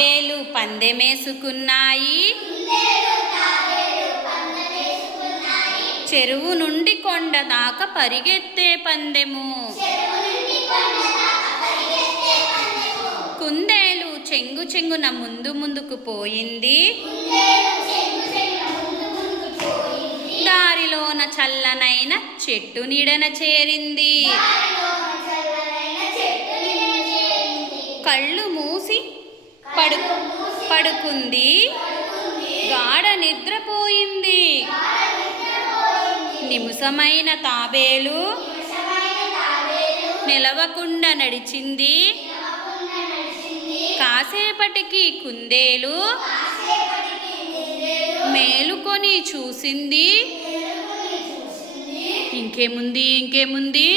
తాబేలు పందెమేసుకున్నాయి. చెరువు నుండి కొండ దాకా పరిగెత్తే పందెము. కుందేలు చెంగు చెంగున ముందు ముందుకు పోయింది. దారిలోన చల్లనైన చెట్టు నీడన చేరింది. కళ్ళు మూసి పడుకుంది. గాఢ నిద్రపోయింది. నిముసమైన తాబేలు నిలవకుండా నడిచింది. కాసేపటికి కుందేలు మేలుకొని చూసింది. ఇంకేముంది